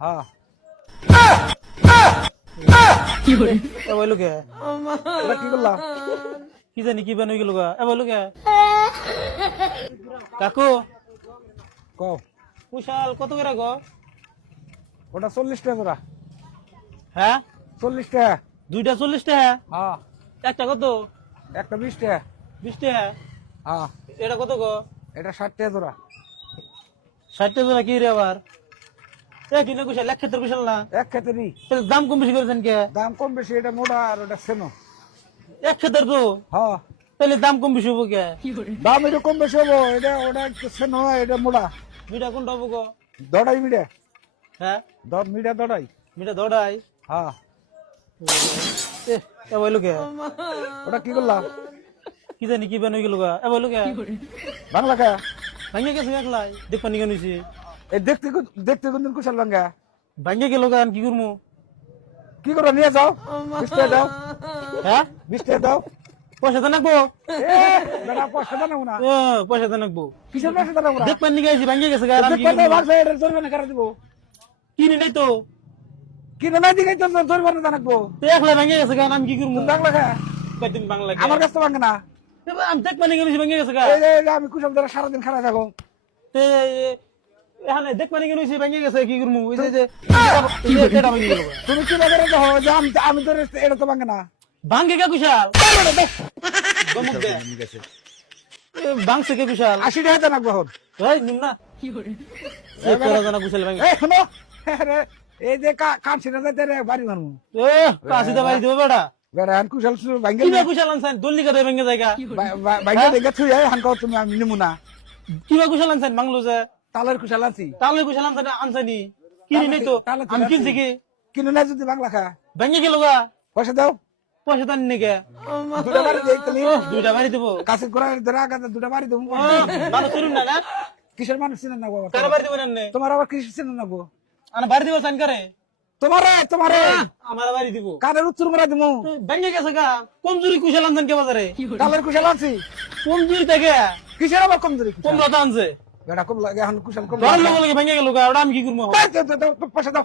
হ্যাঁ কি করে বললো কে এটা কি করলা কি জানি কি বান হয়ে গেল গা বললো কে কাকু কও কুশাল কত করে গো ওটা 40 টাকা জোড়া হ্যাঁ 40 টাকা দুইটা 40 টাকা হ্যাঁ একটা কত একটা 20 টাকা 20 টাকা হ্যাঁ এটা কত গো এটা 60 টাকা জোড়া 60 টাকা কি রে আবার এ কিনে কুশাল এক ক্ষেত্রে কুশাল না এক ক্ষেত্রেই তাহলে দাম কম বেশি করেছেন কে দাম কম বেশি এটা মোটা আর ওটা সেনো এক ক্ষেত্রে তো হ্যাঁ তাহলে দাম কম বেশি হবো কে কি করে দাম এটা কম বেশি হবো এটা ওটা একটু সেনো এটা মোটা দুইটা কোনটা হবো গো দড়াই মিডে হ্যাঁ মিডে দড়াই মিটা দৌড়াই হ্যাঁ এ বললো কে ওটা কি করলাম কি জানি কি বান হয়ে গেল গা বললো কে কি করে বাংলা কা ভাঙে গেছে একলাই দেখবা নিকে নিছি এই দেখতে দেখতে কোনদিন কুশাল বাঙ্গা ভাঙে গেল গা কি করবো কি করো নিয়ে যাও 20 টাকা দাও হ্যাঁ 20 টাকা দাও পয়সা তো নাকবো বেটা পয়সা দাও না পয়সা তো নাকবো কিসের পয়সা দাও না দেখবা নিকে আইছি ভাঙে গেছে গা আর আমি কি দেখতে করবো? ভাগছে এটা জরিমানা করে দিব কিনি নাই তো কিনে না দিকে তো জরিমানা জানাবো তো একলাই ভাঙে গেছে গা আর আমি কি করবো বাংলা কা কয়দিন বাংলা আমার কাছে তো ভাঙে না আমি দেখবা নিকে নিছি ভাঙে গেছে গা এই আমি কুশাল ধরে সারাদিন খারাপ থাকো তে এখানে দেখবা নিকে নিছি ভাঙে গেছে কি করবো ওই যে এটা ভাঙে গেল গা। তুমি কি লাগে দেখো যে আমি তো এটা তো ভাঙে না ভাঙে কে কুশাল গমুক দে ভাঙছে কে কুশাল 80 টাকা জানাবো এখন এই নিম না কি করে তোরা জানা কুশাল ভাঙে এই শোনো আরে, এই যে কান ছিনা যাইতে রে বাড়ি মারমু কাশি দা বাড়ি দেবো বেটা বেড়া হান কুশাল ভাঙে কিবা কুশাল আনছেন দল্লি কাদে ভেঙে জায়গা ভাঙে দেখে থুই হান কও তুমি আমি নিমু না কিবা কুশাল আনছেন বাংলো যে তালের কুশাল আনছি তাহলে কুশাল আনছেন আনছেনি কিনি নাই তো তাহলে আমি কিনছি কি কিনে না যদি বাংলা খা ভেঙে গেল গা পয়সা দাও পয়সা তো আনি কে দুটা বাড়ি দেই তাহলে দুইটা বাড়ি দেবো কাছে ঘোরা ধরে আগে দুটা বাড়ি দেবো মানুষ চলুন না না কিসের মানুষ চিনেন না বাবা কারা বাড়ি দেবেন আনে তোমার আবার কিসের চিনেন না গো আনা বাড়ি দেবো সাইন করে তোমারে আমার বাড়ি দিব কানের উত্তর মারা দিমু ভেঙে গেছে গা কমজুরি কুশাল আনছেন কে বাজারে কি করে তালের কুশাল আনছি কমজুরি থেকে কিসের আবার কমজোরি কম লতা আনছে বেটা কম লাগে এখন কুশাল কম ধরার লগে লগে ভেঙে গেল গা ওটা আমি কি করবো পয়সা দাও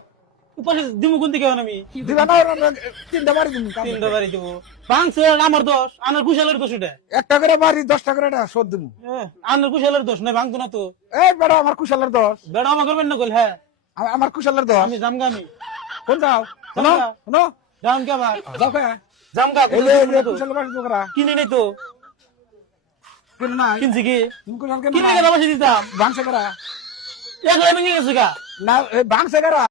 পয়সা দিব কোন থেকে আমি দিবা না তিনটা বাড়ি দিমু তিনটা বাড়ি দিব ভাঙছে আমার দোষ আনার কুশালের দোষ এটা একটা করে বাড়ি 10 টাকা করে এটা শোধ দিমু আনার কুশালের দোষ নাই ভাঙতো না তো এই বেটা আমার কুশালের দোষ বেড়া আমার করবেন না কল হ্যাঁ আমার কুশালের দোষ আমি জামগা আমি কোন যাও শোনো শোনো জাম কে আবার যাও কে জামগা এই যে কুশালের বাড়ি তো করা কিনে নাই তো কিন না কিনছি কি তুমি কুশাল কে কিনে গেলে বসে দিতাম ভাঙছে করা একলাই ভেঙে গেছে গা না ভাঙছে করা